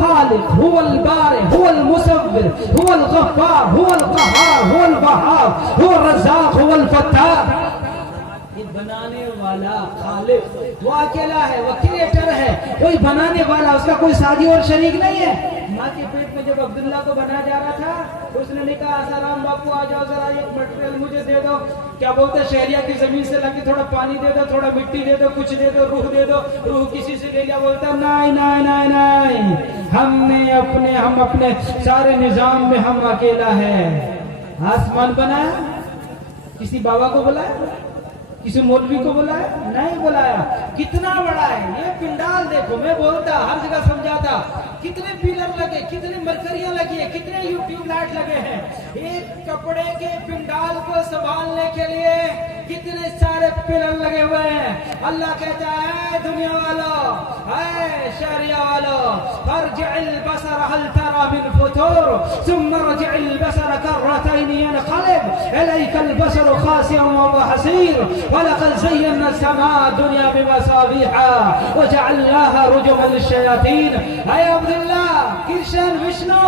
खालिक हुवल बारि हुवल मुसव्विर हुवल गफ्फार हुवल क़हार हुवल वहाब हुवल रज़्ज़ाक़ हुवल फ़त्ताह। ये बनाने वाला खालिक वो अकेला है, वो क्रिएटर है, वही बनाने वाला, उसका कोई साथी और शरीक नहीं है। माँ के पेट में जब अब्दुल्ला को बनाया जा रहा था तो उसने नहीं कहा सलाम बापू आ जाओ जरा एक मटेरियल मुझे दे दो, क्या बोलते शहरिया की जमीन से लाके थोड़ा पानी दे दो, थोड़ा मिट्टी दे दो, कुछ दे दो, रूह दे दो, रूह किसी से ले लिया। बोलता नहीं नहीं नहीं नहीं, हम अपने सारे निजाम में हम अकेला है। आसमान बनाया, किसी बाबा को बुलाया, किसी मौलवी को बुलाया? नहीं बुलाया। कितना बड़ा है ये पिंडाल देखो, मैं बोलता हर जगह समझाता, कितने पिलर लगे, कितनी मरकरियां लगी है, कितने यूट्यूब लाइट लगे हैं। एक कपड़े के पिंडाल को संभालने के लिए कितने सारे पिलर लगे हुए हैं। अल्लाह कहता है दुनिया वालों, है शरिया वालों, फरजिल बसर हल तरा मिन फुतूर सुम्मा रजिल बसर कररतैन यनक़लिब इलैकल बसर खासिअन व हसीर वलक़द ज़य्यना समा दुनिया बिमसाबिहा वजअलनाहा रुजुमन लिश्शयातीन। है अब्दुल्ला, कृष्ण, विष्णु,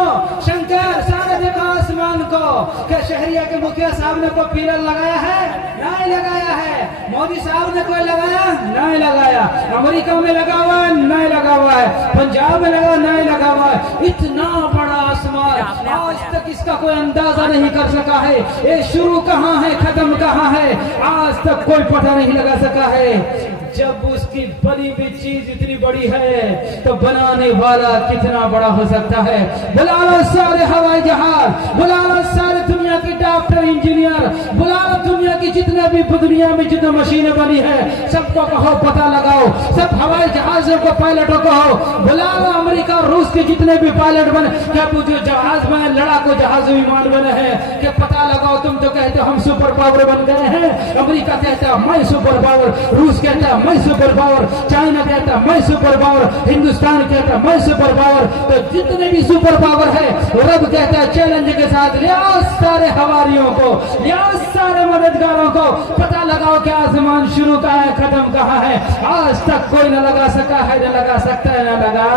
शंकर सारे देखो आसमान को। क्या शहरिया के मुखिया साहब ने कोई पिलर लगाया है? नहीं लगाया है। मोदी साहब ने कोई लगाया? नहीं लगाया। अमेरिका में लगा हुआ है? नहीं लगा हुआ है। पंजाब में लगा, नहीं लगा हुआ है। इतना बड़ा आसमान, आज तक इसका कोई अंदाजा नहीं कर सका है। ये शुरू कहाँ है, खत्म कहाँ है, आज तक कोई पता नहीं लगा सका है। जब उसकी बनी हुई चीज इतनी बड़ी है तो बनाने वाला कितना बड़ा हो सकता है। बुला लो सारे हवाई जहाज, बुला लो सारे दुनिया के डॉक्टर, इंजीनियर, बुला लो दुनिया की जितने भी दुनिया में जितने मशीनें बनी है, सबको कहो पता लगाओ, सब हवाई जहाजों को पायलटों को कहो, बुला लो अमेरिका रूस के जितने भी पायलट बने, क्या पूछो जहाज में लड़ाकू जहाज विमान बने हैं, क्या पता लगाओ। तुम तो कहते हो हम सुपर पावर बन गए हैं, अमेरिका कहता है मैं सुपर पावर, रूस कहता है मैं सुपर पावर, चाइना कहता है मैं सुपर पावर, हिंदुस्तान कहता है मैं सुपर पावर। तो जितने भी सुपर पावर है रब कहता है चैलेंज के साथ लिया सारे हवारियों को, लिया सारे मददगारों को, पता लगाओ कि आसमान शुरू कहाँ है, खत्म कहाँ है। आज तक कोई न लगा सका है, न लगा सकता है, न लगा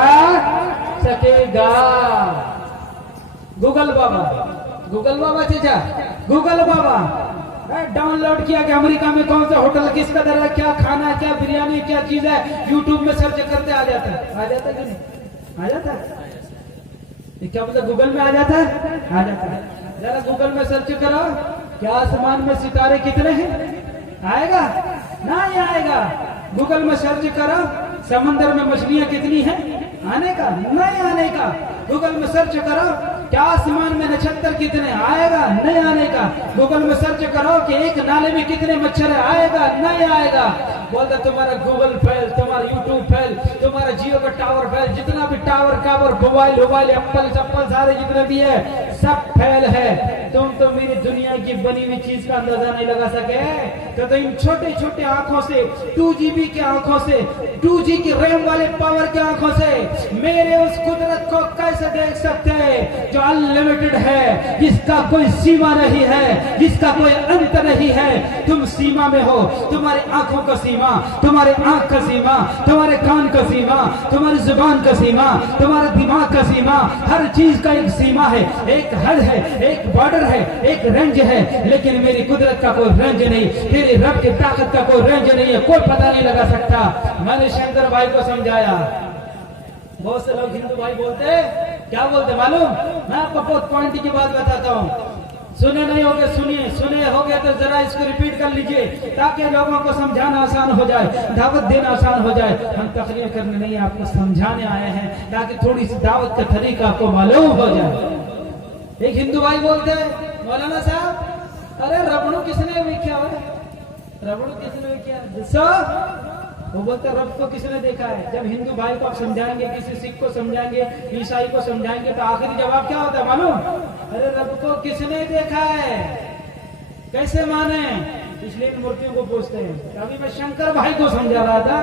सकेगा। गूगल बाबा, गूगल बाबा चीजा, गूगल बाबा डाउनलोड किया कि अमेरिका में कौन सा होटल किस कदर है, क्या खाना है, क्या बिरयानी, क्या चीज है, यूट्यूब में सर्च करते आ जाता है। आ जाता है कि नहीं? आ जाता है। क्या मतलब गूगल में आ जाता है? आ जाता है। जरा गूगल में सर्च करो क्या आसमान में सितारे कितने हैं, आएगा? नहीं आएगा। गूगल में सर्च करो समंदर में मछलियां कितनी हैं, आने का? नहीं आने का। गूगल में सर्च करो क्या आसमान में नक्षत्र कितने, आएगा? नहीं आने का। गूगल में सर्च करो कि एक नाले में कितने मच्छर है, आएगा? नहीं आएगा। बोलता तुम्हारा गूगल फेल, तुम्हारा यूट्यूब फेल, तुम्हारा जियो का टावर फेल, जितना भी टावर कावर मोबाइल मोबाइल एप्पल चप्पल सारे जितने भी है सब फेल है। तुम तो मेरी दुनिया की बनी हुई चीज का अंदाजा नहीं लगा सके। तो इन छोटे छोटे आंखों से, 2GB की आंखों से, 2G की रैम वाले पावर की आंखों से मेरे उस कुदरत को कैसे देख सकते हैं जो अनलिमिटेड है, जिसका कोई सीमा नहीं है, जिसका कोई अंत नहीं है। तुम सीमा में हो, तुम्हारी आंखों का सीमा, तुम्हारे आंख का सीमा, तुम्हारे कान का सीमा, तुम्हारी जुबान का सीमा, तुम्हारे दिमाग का सीमा, हर चीज का एक सीमा है, एक हद है, एक बॉर्डर है, एक रेंज है। लेकिन मेरी कुदरत का कोई रेंज नहीं, तेरी रब की ताकत का कोई रेंज नहीं है, कोई पता नहीं लगा सकता। मैंने शंकर भाई को समझाया। बहुत से लोग हिंदू भाई बोलते, क्या बोलते मालूम? मैं आपको बहुत पॉइंट की बात बताता हूँ। सुने नहीं होगे सुनिए, सुने होगे तो जरा इसको रिपीट कर लीजिए ताकि लोगों को समझाना आसान हो जाए, दावत देना आसान हो जाए। हम तकरीर करने नहीं, आपको समझाने आए हैं ताकि थोड़ी सी दावत का तरीका आपको मालूम हो जाए। एक हिंदू भाई बोलते हैं मौलाना साहब, अरे रबड़ू किसने देखा है, रबड़ू किसने देखा? वो बोलते रब को किसने देखा है? जब हिंदू भाई को आप समझाएंगे, किसी सिख को समझाएंगे, ईसाई को समझाएंगे तो आखिरी जवाब क्या होता है मालूम? अरे रब को किसने देखा है, कैसे माने? इसलिए इन मूर्तियों को पूछते हैं। अभी मैं शंकर भाई को समझा रहा था,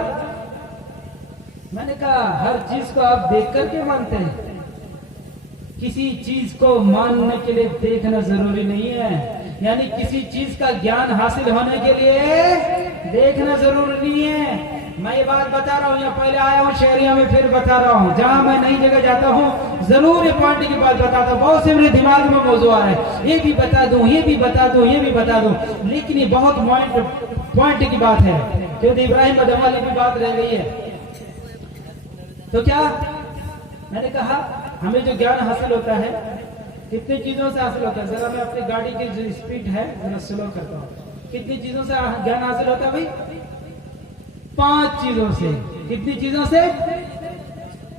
मैंने कहा हर चीज को आप देख करके मानते हैं, किसी चीज को मानने के लिए देखना जरूरी नहीं है। यानी किसी चीज का ज्ञान हासिल होने के लिए देखना जरूरी नहीं है, मैं ये बात बता रहा हूँ, या पहले आया हूँ शहरिया में, फिर बता रहा हूँ, जहाँ मैं नई जगह जाता हूँ जरूर ये पॉइंट की बात बताता हूँ। बहुत से मेरे दिमाग में मौजूद आ है, ये भी बता दूं, ये भी बता दूं, ये भी बता दूं, लेकिन ये बहुत पॉइंट की बात है, क्योंकि इब्राहिम अदम वाली भी बात रह गई है। तो क्या मैंने कहा, हमें जो ज्ञान हासिल होता है कितनी चीजों से हासिल होता है। जरा मैं अपनी गाड़ी की जो स्पीड है जरा स्लो करता हूँ। कितनी चीजों से ज्ञान हासिल होता है भाई? 5 चीजों से। कितनी चीजों से?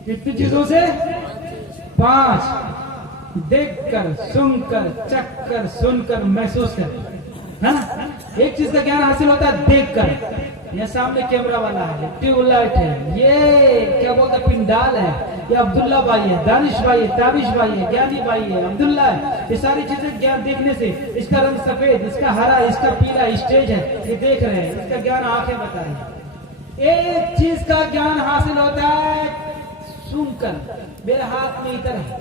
कितनी चीजों से? 5। देखकर, सुनकर, चखकर, सुनकर, महसूस कर, है ना। एक चीज का ज्ञान हासिल होता है देखकर। ये सामने कैमरा वाला है, ट्यूबलाइट है, ये क्या बोलते हैं पिंडाल है, ये अब्दुल्ला भाई है, दानिश भाई है, ताबिश भाई है, ज्ञानी भाई है, अब्दुल्ला है। ये सारी चीजें ज्ञान देखने से, इसका रंग सफेद, इसका हरा, इसका पीला, स्टेज है, ये देख रहे हैं, इसका ज्ञान आंखें बता रही है। एक चीज का ज्ञान हासिल होता है सुनकर। मेरे हाथ में इधर है,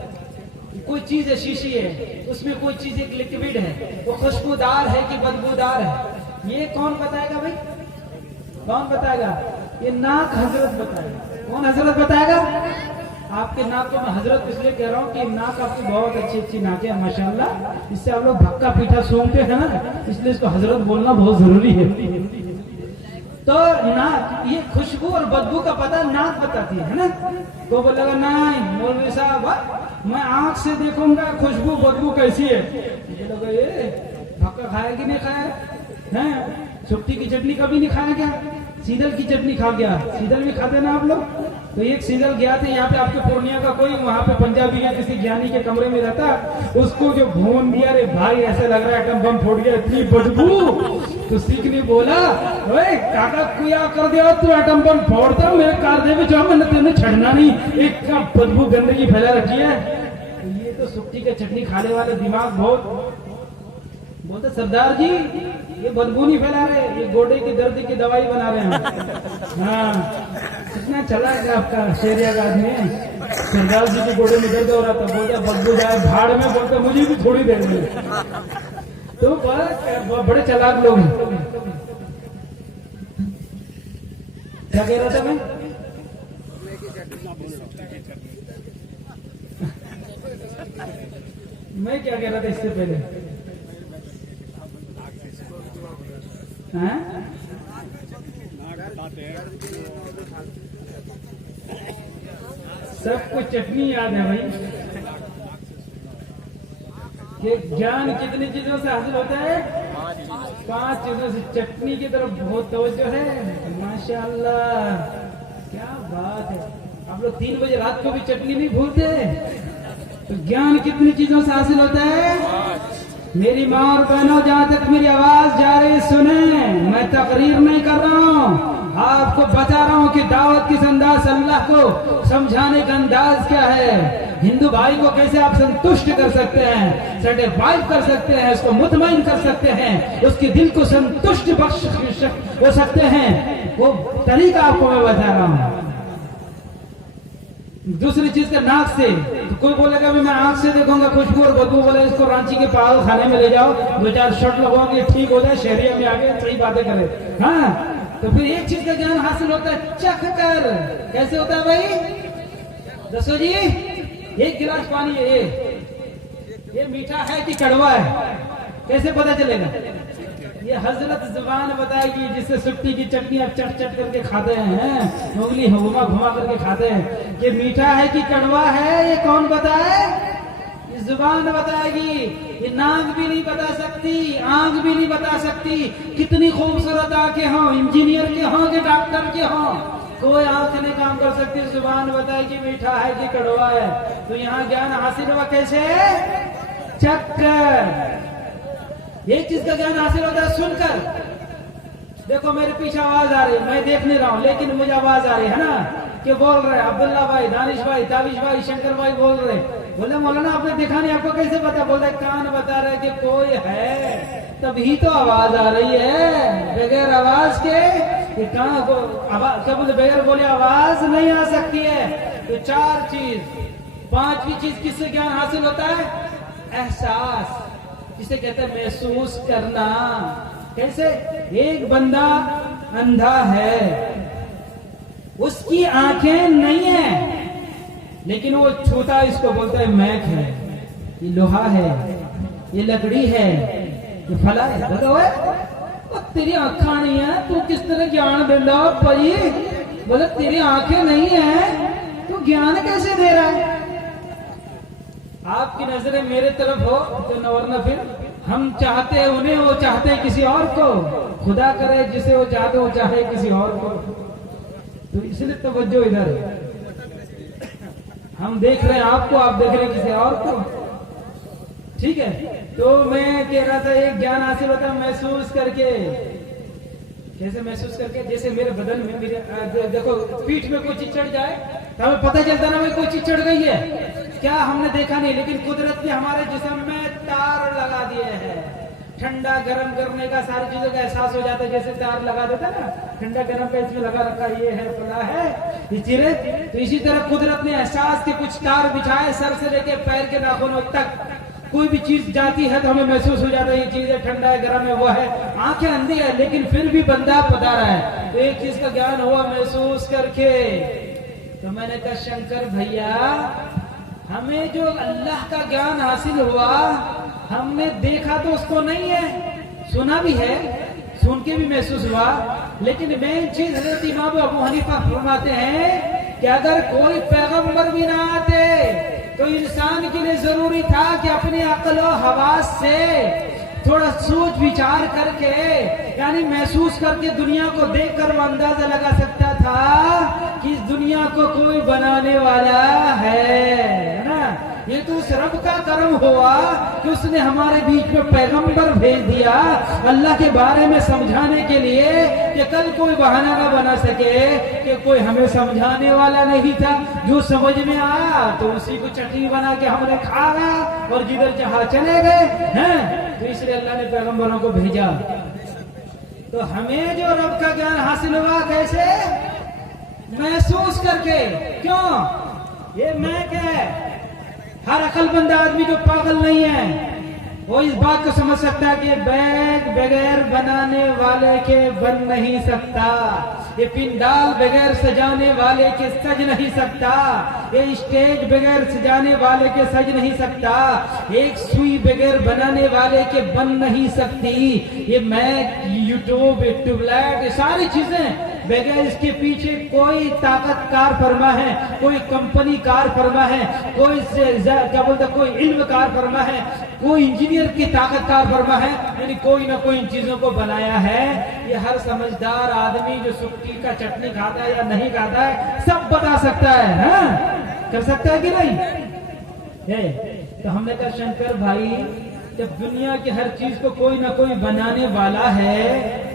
कोई चीज है, शीशी है, उसमें कोई चीज एक लिक्विड है, वो खुशबूदार है कि बदबूदार है, ये कौन बताएगा भाई? कौन बताएगा? ये नाक हजरत बताएगा। कौन हजरत बताएगा? आपके नाक को मैं हजरत इसलिए कह रहा हूँ कि नाक आपकी बहुत अच्छी अच्छी नाक है माशाल्लाह, इससे आप लोग भक्का पीठा सूंघते हैं ना, इसलिए इसको हजरत बोलना बहुत जरूरी है। तो नाक, ये खुशबू और बदबू का पता नाक बताती है ना। तो बोलेगा नहीं मौलवी साहब मैं आंख से देखूंगा खुशबू बदबू कैसी है। बोलेगा ये भक्का खाया कि नहीं खाया है? सुट्टी की चटनी कभी नहीं खाया क्या? सीदल की चटनी खा गया? सीदल भी खाते ना आप लोग? तो एक सीदल गया था यहाँ पे आपके पूर्णिया का कोई, वहाँ पे पंजाबी के किसी ज्ञानी के कमरे में रहता, उसको जो भून दिया, रे भाई ऐसा लग रहा है एकदम बम फोड़ गया, इतनी बदबू। तो सीख ने बोला ओए काका कुया कर दिया तू एटम बम फोड़ता, मेरे कार दे जो मैंने तेने छड़ना नहीं, एक का बदबू गंदगी फैला रखी है। ये तो सुट्टी के चटनी खाने वाले दिमाग बहुत बोलते सरदार जी ये बदबू नहीं फैला रहे, ये गोडे की दर्द की दवाई बना रहे हैं। हाँ कितना चला गया आपका शेरिया का आदमी। सरदार जी के गोडे में दर्द हो रहा था, बोलते बदबू जाए भाड़ में, बोलते मुझे भी थोड़ी देर में। तो बड़े चालाक लोग हैं। क्या कह रहा था मैं? मैं क्या कह रहा था इससे पहले? हाँ? सब कुछ चटनी याद है भाई। ये ज्ञान कितनी चीजों से हासिल होता है? 5 चीजों से। चटनी की तरफ बहुत तवज्जो है माशाल्लाह, क्या बात है। आप लोग 3 बजे रात को भी चटनी नहीं भूलते। तो ज्ञान कितनी चीजों से हासिल होता है? मेरी माँ और बहनों, जहाँ तक मेरी आवाज जा रही सुने, मैं तकरीर नहीं कर रहा हूँ, आपको बता रहा हूँ कि दावत किस अंदाज अल्लाह को समझाने का अंदाज क्या है। हिंदू भाई को कैसे आप संतुष्ट कर सकते हैं, सेटिस्फाइड कर सकते हैं, उसको मुतमईन कर सकते हैं, उसके दिल को संतुष्ट बख्श हो सकते हैं, वो तरीका आपको मैं बता रहा हूँ। दूसरी चीज का नाक से, तो कोई बोलेगा मैं आंख से देखूंगा खुशबू और बदबू, बोले इसको रांची के पागल खाने में ले जाओ, 2-4 शॉट लगवाओगे ठीक हो जाए, शहरिया में आगे सही बातें करे। हाँ तो फिर एक चीज का ज्ञान हासिल होता है चख कर। कैसे होता है भाई? दसो जी। 1 गिलास पानी है, ये मीठा है कि कड़वा है, कैसे पता चलेगा? ये हजरत जुबान बताएगी, जिससे सुट्टी की चटनी आप चट चट करके खाते हैं, उंगली घुमा घुमा करके खाते हैं, ये मीठा है कि कड़वा है, ये कौन बताए? ये जुबान बताएगी। ये नाक भी नहीं बता सकती, आंख भी नहीं बता सकती, कितनी खूबसूरत आंखें हों, इंजीनियर के हों कि डॉक्टर के हों, कोई आंख नहीं काम कर सकती। जुबान बताएगी मीठा है कि कड़वा है। तो यहाँ ज्ञान हासिल हुआ कैसे? चक्कर। एक चीज का ज्ञान हासिल होता है सुनकर। देखो मेरे पीछे आवाज आ रही है, मैं देख नहीं रहा हूँ, लेकिन मुझे आवाज आ रही है ना, कि बोल रहे अब्दुल्ला भाई, दानिश भाई, ताबिश भाई, शंकर भाई बोल रहे। बोले मौलाना आपने देखा नहीं, आपको कैसे पता? बोल रहे कान बता रहे कि कोई है, तभी तो आवाज आ रही है, बगैर आवाज के कि कहाँ को आवाज, क्या बोले बगैर बोले आवाज नहीं आ सकती है। तो 4 चीज। 5वीं चीज किससे ज्ञान हासिल होता है? एहसास, जिसे कहते हैं महसूस करना। कैसे? एक बंदा अंधा है, उसकी आंखें नहीं है, लेकिन वो छूता इसको बोलता है मैक है, ये लोहा है, ये लकड़ी है, ये फला है। तेरी आंखा नहीं है, तू किस तरह ज्ञान दे रहा भाई? बोले तेरी आंखें नहीं है, तू ज्ञान कैसे दे रहा है? आपकी नजरें मेरे तरफ हो तो न, वरना फिर हम चाहते हैं उन्हें, वो चाहते हैं किसी और को। खुदा करे जिसे वो चाहते वो चाहे किसी और को। तो इसलिए तवज्जो इधर है। हम देख रहे हैं आपको, आप देख रहे हैं किसी और को। ठीक है, तो मैं कह रहा था एक ज्ञान हासिल होता महसूस करके। कैसे महसूस करके? जैसे मेरे बदन में, मेरे देखो पीठ में कोई चीज चढ़ जाए तो हमें पता चलता ना भाई कोई चीज चढ़ गई है। क्या हमने देखा नहीं, लेकिन कुदरत ने हमारे जिस्म में तार लगा दिए हैं। ठंडा गर्म करने का सारी चीजों का एहसास हो जाता है, जैसे तार लगा देता ना, ठंडा गर्म पे इसमें लगा रखा, ये है फला है ये चीजें। तो इसी तरह कुदरत ने एहसास के कुछ तार बिछाए, सर से लेके पैर के नाखूनों तक। कोई भी चीज जाती है तो हमें महसूस हो जाता है ये चीज है, ठंडा है, गर्म है, वो है। आंखें अंधी है, लेकिन फिर भी बंदा पता रहा है। तो एक चीज का ज्ञान हुआ महसूस करके। तो मैंने कहा शंकर भैया, हमें जो अल्लाह का ज्ञान हासिल हुआ, हमने देखा तो उसको नहीं है, सुना भी है, सुन के भी महसूस हुआ। लेकिन मेन चीज हजरत इमाम अबू हनीफा फरमाते हैं कि अगर कोई पैगंबर भी ना आते तो इंसान के लिए जरूरी था कि अपनी अक्ल और हवास से थोड़ा सोच विचार करके, यानी महसूस करके दुनिया को देखकर वो अंदाजा लगा सकता था कि इस दुनिया को कोई बनाने वाला है ना। ये तो उस रब का कर्म हुआ कि उसने हमारे बीच में पैगंबर भेज दिया अल्लाह के बारे में समझाने के लिए, कि कल कोई बहाना ना बना सके कि कोई हमें समझाने वाला नहीं था। जो समझ में आया तो उसी को चटनी बना के हमने खा गया और जिधर चाहा चले गए हैं। तो इसलिए अल्लाह ने पैगंबरों को भेजा। तो हमें जो रब का ज्ञान हासिल हुआ कैसे? महसूस करके। क्यों? ये मैं क्या है, हर अक्लमंद आदमी जो पागल नहीं है वो इस बात को समझ सकता है कि बैग बगैर बनाने वाले के बन नहीं सकता, ये पिंडाल बगैर सजाने वाले के सज नहीं सकता, ये स्टेज बगैर सजाने वाले के सज नहीं सकता, एक सुई बगैर बनाने वाले के बन नहीं सकती। ये मैक, यूट्यूब, ट्यूबलाइट, ये सारी चीजें बगैर इसके पीछे कोई ताकत कार फरमा है, कोई कंपनी कार फरमा है, कोई क्या बोलते, कोई इल्म कार फरमा है, कोई इंजीनियर की ताकत कार फरमा है, यानी कोई ना कोई इन चीजों को बनाया है। ये हर समझदार आदमी जो सुक्की का चटनी खाता है या नहीं खाता है सब बता सकता है, हाँ? कर सकता है कि नहीं है? तो हमने कहा शंकर भाई, जब दुनिया की हर चीज को कोई ना कोई बनाने वाला है,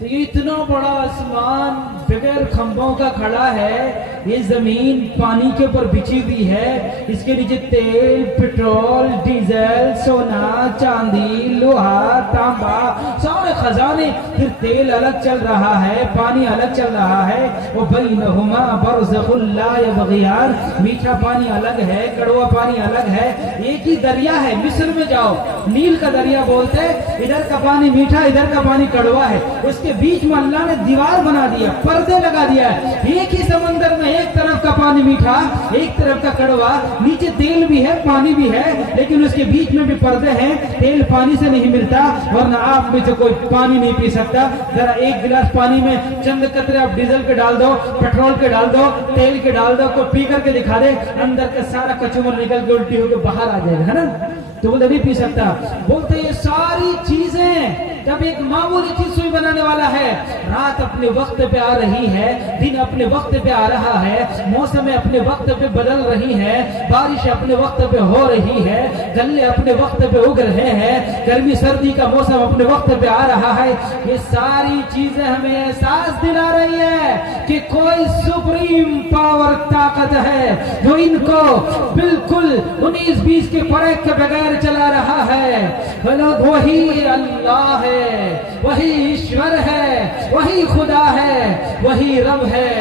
तो ये इतना बड़ा आसमान बगैर खंभों का खड़ा है, ये जमीन पानी के ऊपर बिछी हुई है, इसके नीचे तेल, पेट्रोल, डीजल, सोना, चांदी, लोहा, तांबा, सारे खजाने। फिर तेल अलग चल रहा है, पानी अलग चल रहा है, वो बैनहुमा बरज़खुल ला यबग़ियान, मीठा पानी अलग है, कड़वा पानी अलग है। एक ही दरिया है, मिस्र में जाओ, नील का दरिया बोलते हैं, इधर का पानी मीठा, इधर का पानी कड़वा है। उसके बीच में अल्लाह ने दीवार बना दिया, पर्दे लगा दिया है। एक ही समंदर में एक तरफ का पानी मीठा, एक तरफ का कड़वा, नीचे तेल भी है, पानी भी है, लेकिन उसके बीच में भी पर्दे हैं। तेल पानी से नहीं मिलता, वरना आप में से कोई पानी नहीं पी सकता। जरा एक गिलास पानी में चंद कतरे आप डीजल के डाल दो, पेट्रोल के डाल दो, तेल के डाल दो, कोई पी करके दिखा दे, अंदर का सारा कचूमर निकल के उल्टी होकर बाहर आ जाएगा, है ना? तो बोलते नहीं पी सकता। बोलते ये सारी चीजें, जब एक मामूली चीज सुई बनाने वाला है, रात अपने वक्त पे आ रही है, दिन अपने वक्त पे आ रहा है, मौसम अपने वक्त पे बदल रही है, बारिश अपने वक्त पे हो रही है, गन्ने अपने वक्त पे उग रहे हैं, गर्मी सर्दी का मौसम अपने वक्त पे आ रहा है। ये सारी चीजें हमें एहसास दिला रही है कि कोई सुप्रीम पावर ताकत है जो इनको बिल्कुल 19-20 के फर्क के बगैर चला रहा है। वही अल्लाह है, वही ईश्वर है, वही खुदा है, वही रब है।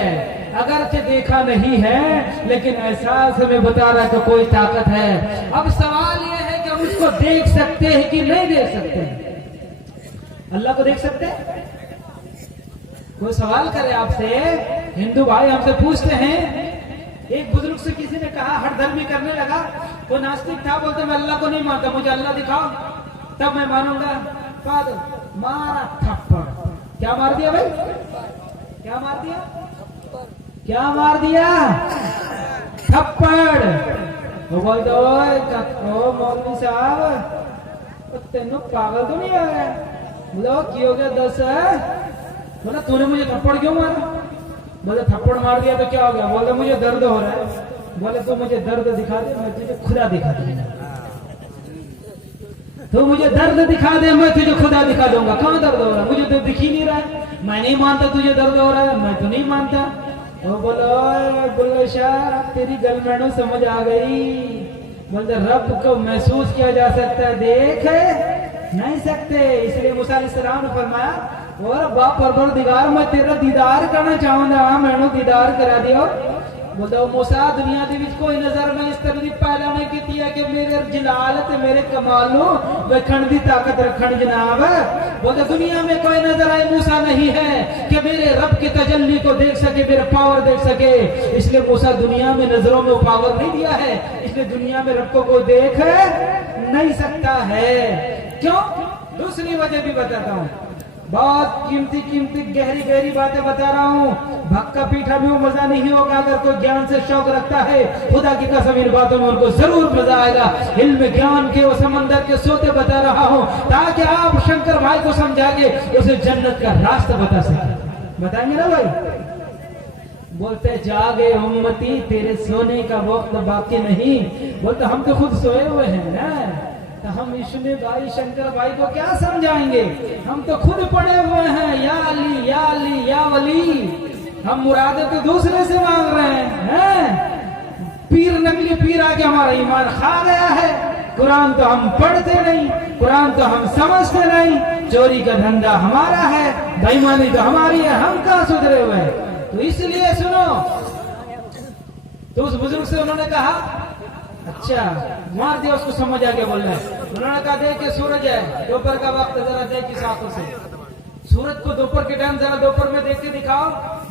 अगरचे देखा नहीं है, लेकिन एहसास हमें बता रहा है कि कोई ताकत है। अब सवाल यह है कि हम उसको देख सकते हैं कि नहीं देख सकते? अल्लाह को देख सकते हैं? कोई सवाल करे आपसे हिंदू भाई हमसे पूछते हैं, एक बुजुर्ग से किसी ने कहा हर धर्मी करने लगा, वो नास्तिक था, बोलते मैं अल्लाह को नहीं मानता, मुझे अल्लाह दिखाओ तब मैं मानूंगा। फादर मारा थप्पड़। क्या मार दिया भाई? क्या मार दिया? क्या मार दिया? थप्पड़। वो बोलते ओ मौलवी साहब तेनू पागल तो नहीं आ गया? बोलो की हो गया 10 है? बोला तूने मुझे थप्पड़ क्यों मारा? बोले थप्पड़ मार दिया तो क्या हो गया? बोले मुझे दर्द हो रहा है। बोले तो मुझे दर्द दिखा दे, मैं तुझे खुदा दिखा दूंगा। तो मुझे दर्द दिखा दे, मैं तुझे खुदा दिखा दूंगा। कहाँ दर्द हो रहा है? मुझे तो दिख ही नहीं रहा है। मैं नहीं मानता तुझे दर्द हो रहा है, मैं तो नहीं मानता। वो बोलो बुल्ले शाह तेरी गलमैनों समझ आ गई। बोलते रब को महसूस किया जा सकता है, देख नहीं सकते। इसलिए मूसा अलैहिस्सलाम ने फरमाया और बाप परवरदिगार मैं तेरा दीदार करना चाहूंगा, मैंने दीदार करा दियो। बोलता मूसा दुनिया दे विच कोई नजर में इस तरह की पैदा नहीं की है कि मेरे जलाल ते मेरे कमालों वेखण दी ताकत रखण जनाब। बोलता दुनिया में कोई नजर आए मूसा नहीं है कि मेरे रब की तजल्ली को देख सके, मेरे पावर देख सके। इसलिए मूसा दुनिया में नजरों में पावर नहीं दिया है, इसलिए दुनिया में रब को कोई देख नहीं सकता है। क्यों? दूसरी वजह भी बताता हूँ, बहुत कीमती गहरी गहरी बातें बता रहा हूँ। भक्का पीठा भी वो मजा नहीं होगा। अगर कोई ज्ञान से शौक रखता है, खुदा की कसम इन बातों में उनको जरूर मजा आएगा। इल्म ज्ञान के वो समंदर के सोते बता रहा हूँ ताकि आप शंकर भाई को समझाके उसे जन्नत का रास्ता बता सके। बताएंगे ना भाई? बोलते जागे उम्मती तेरे सोने का वक्त बाकी नहीं। बोलते हम तो खुद सोए हुए हैं ना, तो हम इसमें भाई शंकर भाई को क्या समझाएंगे? हम तो खुद पड़े हुए हैं, या अली या अली या वली। हम मुरादे तो दूसरे से मांग रहे हैं। पीर नकली पीर आके हमारा ईमान खा गया है। कुरान तो हम पढ़ते नहीं, कुरान तो हम समझते नहीं। चोरी का धंधा हमारा है, बेईमानी तो हमारी है, हम कहाँ सुधरे हुए हैं? तो इसलिए सुनो, तो उस बुजुर्ग से उन्होंने कहा अच्छा मार दिया, उसको समझ आ गया बोलना है। उन्होंने कहा देख के सूरज है, दोपहर का वक्त, जरा देख इस आंखों से सूरज को दोपहर के टाइम जरा दोपहर में देख के दिखाओ।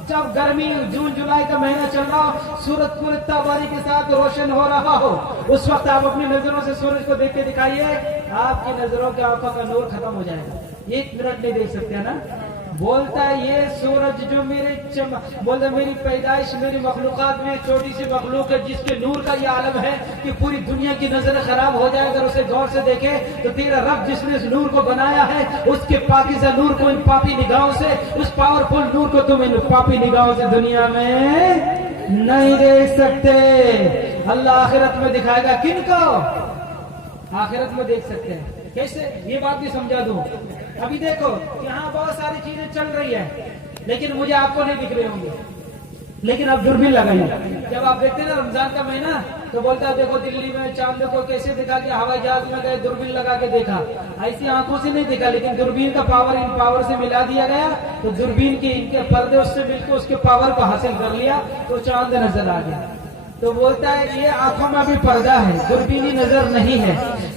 जब गर्मी जून जुलाई का महीना चल रहा हो, सूरज पूरी ताबारी के साथ रोशन हो रहा हो, उस वक्त आप अपनी नजरों से सूरज को देख के दिखाइए, आपकी नजरों के आंखों का नूर खत्म हो जाएगा। 1 मिनट नहीं देख सकते ना। बोलता है ये सूरज जो बोलता मेरी पैदाइश, मेरी मखलूकात में छोटी सी मखलूक है जिसके नूर का ये आलम है कि पूरी दुनिया की नजर खराब हो जाए अगर उसे गौर से देखे। तो तेरा रब जिसने इस नूर को बनाया है, उसके पाकीज़ा नूर को इन पापी निगाहों से, उस पावरफुल नूर को तुम इन पापी निगाहों से दुनिया में नहीं देख सकते। अल्लाह आखिरत में दिखाएगा। किनको? आखिरत में देख सकते हैं। कैसे? ये बात भी समझा दूं। अभी देखो यहाँ बहुत सारी चीजें चल रही है, लेकिन मुझे आपको नहीं दिख रहे होंगे, लेकिन अब दूरबीन लगाइए। जब आप देखते हैं ना रमजान का महीना, तो बोलता है देखो दिल्ली में चांद को कैसे दिखा के हवाई जहाज में गए, दूरबीन लगा के देखा। ऐसी आंखों से नहीं देखा, लेकिन दूरबीन का पावर इन पावर से मिला दिया गया, तो दूरबीन के इनके पर्दे उससे मिलकर उसके पावर को हासिल कर लिया, तो चांद नजर आ गया। तो बोलता है ये आंखों में भी पर्दा है, दूरबीनी नजर नहीं है।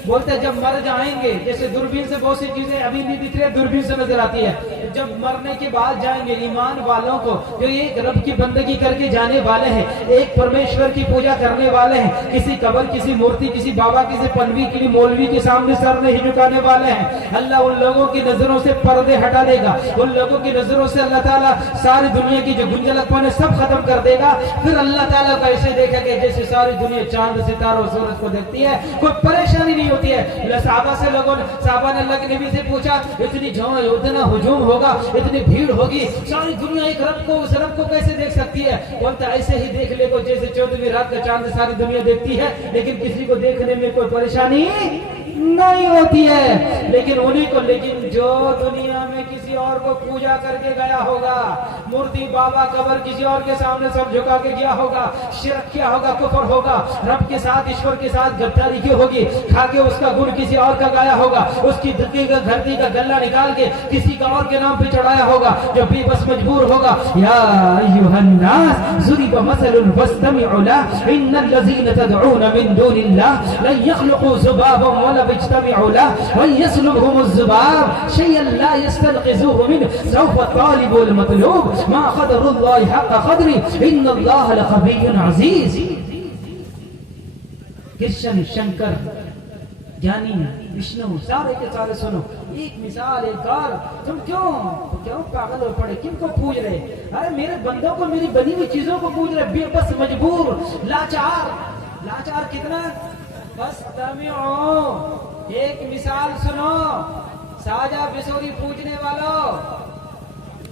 बोलते हैं जब मर जाएंगे, जैसे दूरबीन से बहुत सी चीजें अभी नहीं दिख रही, दूरबीन से नजर आती है, जब मरने के बाद जाएंगे ईमान वालों को जो एक रब की बंदगी करके जाने वाले हैं, एक परमेश्वर की पूजा करने वाले हैं, किसी कब्र, किसी मूर्ति, किसी बाबा, किसी पनवी, किसी मौलवी के सामने सर नहीं झुकाने वाले हैं। अल्लाह उन लोगों की नजरों से पर्दे हटा देगा, उन लोगों की नजरों से अल्लाह ताला सारी दुनिया की जो गुंजलकपन है सब खत्म कर देगा। फिर अल्लाह ताला को ऐसे देखेंगे जैसे सारी दुनिया चांद सितारों सूरज को देखती है, कोई परेशानी नहीं होती है। साहबा से लोगों ने, साहबा ने अल्लाह के नबी से पूछा इतना हुजूम होगा, इतनी भीड़ होगी, सारी दुनिया एक रब को, उस रब को कैसे देख सकती है? बोलता ऐसे ही देख ले को जैसे 14वीं रात का चांद सारी दुनिया देखती है, लेकिन किसी को देखने में कोई परेशानी नहीं होती है। लेकिन उन्हीं को, लेकिन जो दुनिया में किसी और को पूजा करके गया होगा, मूर्ति, बाबा, कब्र, किसी और के सामने सब झुका के गया होगा, शिरक किया होगा, कुफर होगा, रब के साथ, ईश्वर के साथ गद्दारी की होगी, खा के उसका गुण किसी और का गाया होगा, उसकी धरती का गल्ला निकाल के किसी का और के नाम पे चढ़ाया होगा, जो बेबस मजबूर होगा। या अय्युहन्नास ज़ुरिबा मसलुन फस्तमिउ लह इन्नल लज़ीना तदऊना मिन दूनिल्लाह लन यख़्लुक़ू ज़ुबाबन वला यज्तमिउ लह व यस्लुबहुमुज़ ज़ुबाब शय'अन ला यस्तनक़िज़ूहु मिन सौफ़ तालिब वल मतलूब मा क़दरुल्लाहि हक़्क़ क़द्री इन्नल्लाह लक़विय्युन अज़ीज़। कृष्ण, शंकर, ज्ञानी, विष्णु, सारे के सारे सुनो। एक मिसाल, एक कार। तुम क्यों पागल हो पड़े? किनको पूज रहे? अरे मेरे बंदों को, मेरी बनी हुई चीजों को पूज रहे। बेबस, मजबूर, लाचार कितना? बस तमिओ। एक मिसाल सुनो। साजा बिसोरी पूजने वालों,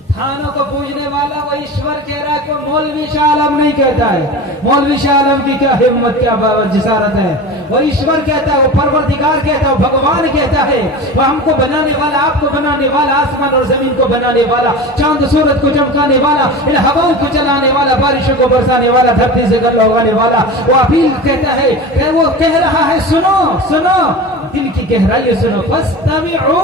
थानों को पूजने वाला वो ईश्वर कह रहा है, को मौलवी शाह आलम नहीं कहता है। मौलवी शाह आलम की क्या हिम्मत, क्या जिसारत है। वो ईश्वर कहता है, वो परवरदिगार कहता है, वो भगवान कहता है। वो हमको बनाने वाला, आपको बनाने वाला, आसमान और जमीन को बनाने वाला, चांद सूरज को चमकाने वाला, इन हवाओं को चलाने वाला, बारिशों को बरसाने वाला, धरती से गल्ला उगाने वाला। वो अपील कहता है, वो कह रहा है, सुनो सुनो, दिल की गहराई सुनो। फस्तमिऊ,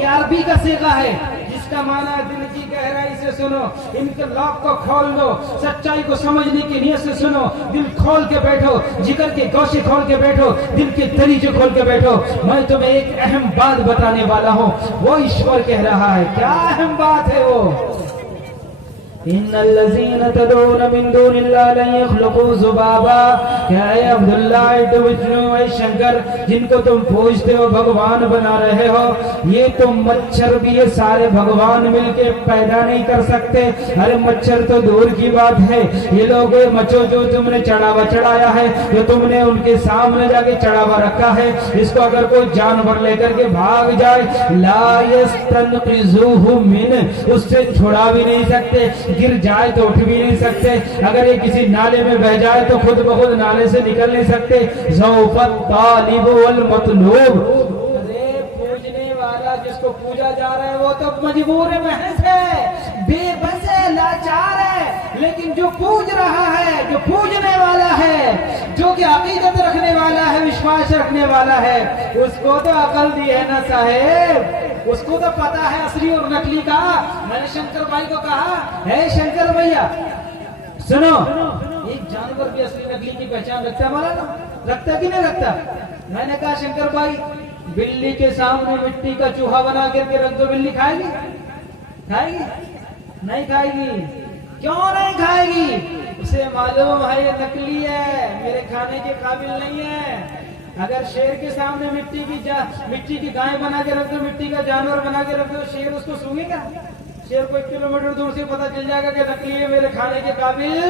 ये अरबी का सीगा है जिसका माना दिल की गहराई से सुनो। इनके लॉक को खोल दो, सच्चाई को समझने की नियत से सुनो। दिल खोल के बैठो, जिगर के गोशे खोल के बैठो, दिल के दरीचे खोल के बैठो। मैं तुम्हें एक अहम बात बताने वाला हूँ। वो ईश्वर कह रहा है। क्या अहम बात है वो? इन्नल्लज़ीना तदऊना मिन दूनिल्लाहि लन यख़्लुक़ू ज़ुबाबा। क्या है अब्दुल्ला, विष्णु, शंकर, जिनको तुम पूजते हो, भगवान बना रहे हो, ये तो मच्छर भी, ये सारे भगवान मिलके पैदा नहीं कर सकते। अरे मच्छर तो दूर की बात है, ये लोग मच्छर जो तुमने चढ़ावा चढ़ाया है, जो तुमने उनके सामने जाके चढ़ावा रखा है, इसको अगर कोई जानवर लेकर के भाग जाए, ला यस्तनक़िज़ूहु मिन, उससे छुड़ा भी नहीं सकते। गिर जाए तो उठ भी नहीं सकते। अगर ये किसी नाले में बह जाए तो खुद ब खुद नाले से निकल नहीं सकते। ज़ौफ़त तालिब वल मतलूब। अरे पूजने वाला, जिसको पूजा जा रहा है, वो तो मजबूर है, महज़ है, बेबस है, लाचार है। लेकिन जो पूज रहा है, जो पूजने वाला है, जो कि अकीदत रखने वाला है, विश्वास रखने वाला है, उसको तो अकल दी है ना साहेब। उसको तो पता है असली और नकली का। मैंने शंकर भाई को कहा, है शंकर भैया सुनो, एक जानवर भी असली नकली की पहचान रखता है, माना ना, रखता कि नहीं रखता? मैंने कहा शंकर भाई, बिल्ली के सामने मिट्टी का चूहा बना करके रख दो, बिल्ली खाएगी? खाएगी? नहीं खाएगी। क्यों नहीं खाएगी? उसे मालूम है ये नकली है, मेरे खाने के काबिल नहीं है। अगर शेर के सामने मिट्टी की गाय बना के रख दो, मिट्टी का जानवर बना के रख दो, शेर उसको सूंघेगा? शेर को 1 किलोमीटर दूर से पता चल जाएगा कि नकली है, मेरे खाने के काबिल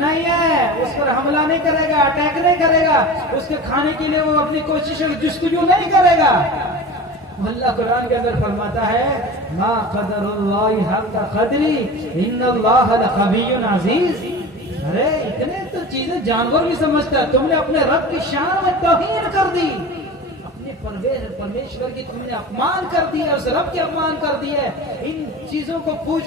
नहीं है। उस पर हमला नहीं करेगा, अटैक नहीं करेगा, उसके खाने के लिए वो अपनी कोशिश जुस्तजू नहीं करेगा। अल्लाह कुरान के अंदर फरमाता है, मा क़दरुल्लाहि हक़्क़ क़द्री इन्नल्लाह लक़विय्युन अज़ीज़। अरे इतने तो चीजें जानवर भी समझता है। तुमने अपने रब की शान में तौहीन कर दी, अपने परमेश्वर की तुमने अपमान कर दिया, उस रब के अपमान कर दिया। इन चीजों को पूछ